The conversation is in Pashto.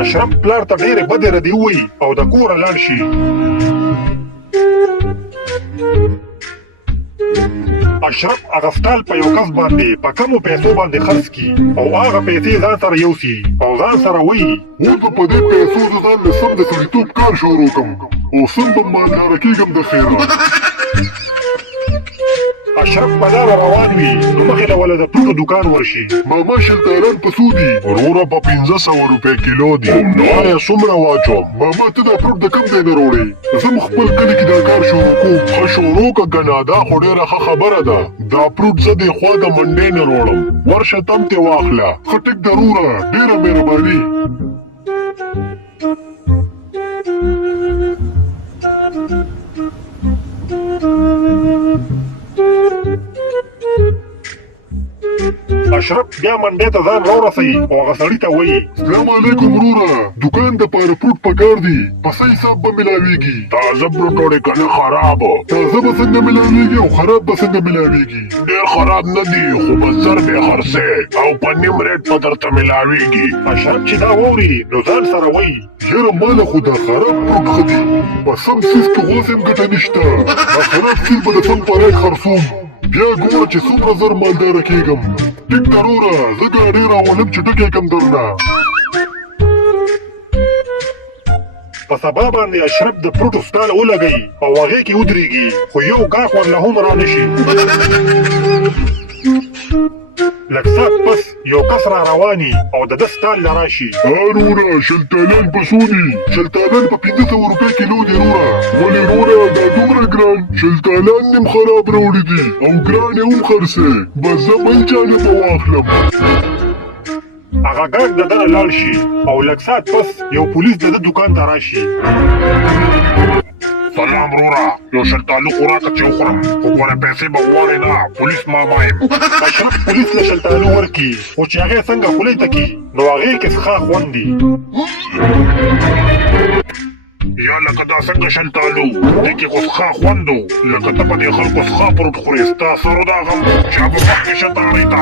اشرف پلار ته ډېرې بدې ردې ووایي او د کوره لاړ شي. اشرف هغه سټال په یو کس باندې په کمو پیسو باندې خرڅ کړي او هغه پیسې ځان سره یوسي او ځان سره وایي اوس به په دې پیسو زه ځان له سم د سړیتوب کار شروع کړم او سم به مالداره کېږم د خیره. اشرف په لاره روان وي نو مخې له وله د پروټو دوکان ورشي. ماما شلتالان په څو دي؟ وروره په 1500 روپۍ کیلو دي. وايه څومره واچوم؟ ماما ته دا پروټ د کوم ځای نه راوړې؟ زه م خپل کلي کې دا کار شروع کوم. ښه شروع که کنه دا خو ډېره ښه خبره ده. دا پروټ زه دې خوا د منډۍ نه راوړم، ورشه تم تې واخله. ښه ټیک ده وروره، ډېره مهرباني. اشرف بیا منډۍ ته ځان راورسوي او هغه سړي ته وایي سلام علیکم وروره، دوکان دپاره پروټ پکار دي، په څه حساب به ملاویږي؟ تازه پروټ وړې که نه خراب؟ تازه به څنګه ملاویږي او خراب به څنګه ملاویږي؟ ډېر خراب نه دي خو به زر بې خرڅې او په نیم ریټ به درته ملاویږي. اشرف چې دا واوري نو ځان سره وایي یاره ماله خو دا خراب پروټ ښه دي، په سم څیز کې اوس هم ګټه نشته. دا خراب څیز به د سم په رای خرڅوم، بیا ګوره چې څومره زر مالداره کېږم. ټیک ده وروره، زه ګاډۍ راولم چې ټکی کم درنه. په سبا باندې اشرف د پروټو سټال ولګوي او هغې کې ودرېږي خو یو ګاښ ورله هم را نه شي. لږ ساعت پس یو کس را رواني او د ده سټال له راشي. وروره شلتالان په څو دي؟ شلتالان په 1500 روپۍ کیلو دي وروره. ولې وروره دا دومره ګران؟ شلتالان نیم خراب راوړي دي او ګران یې هم خرڅې، بس زه بل چا نه به واخلم. هغه ګاډ د ده نه لاړ شي او لږ ساعت پس یو پولیس د ده دوکان ته راشي. سلام وروره، یو شلتالو خوراکه چې وخورم خو ګوره پیسې به غواړې نه، پولیس ماما یم. اشرف پولیس له شلتالو ورکړي خو چې هغې څنګه خولۍ ته کړي نو هغې کې څښا خوند دي. یا لکه دا څنګه شلتالو دې کې خو څښا خوند و، لکه ته په دې خلکو څښا پروټ خورې، ستا سر دا غم چا به مخکې شه تاړۍ ته.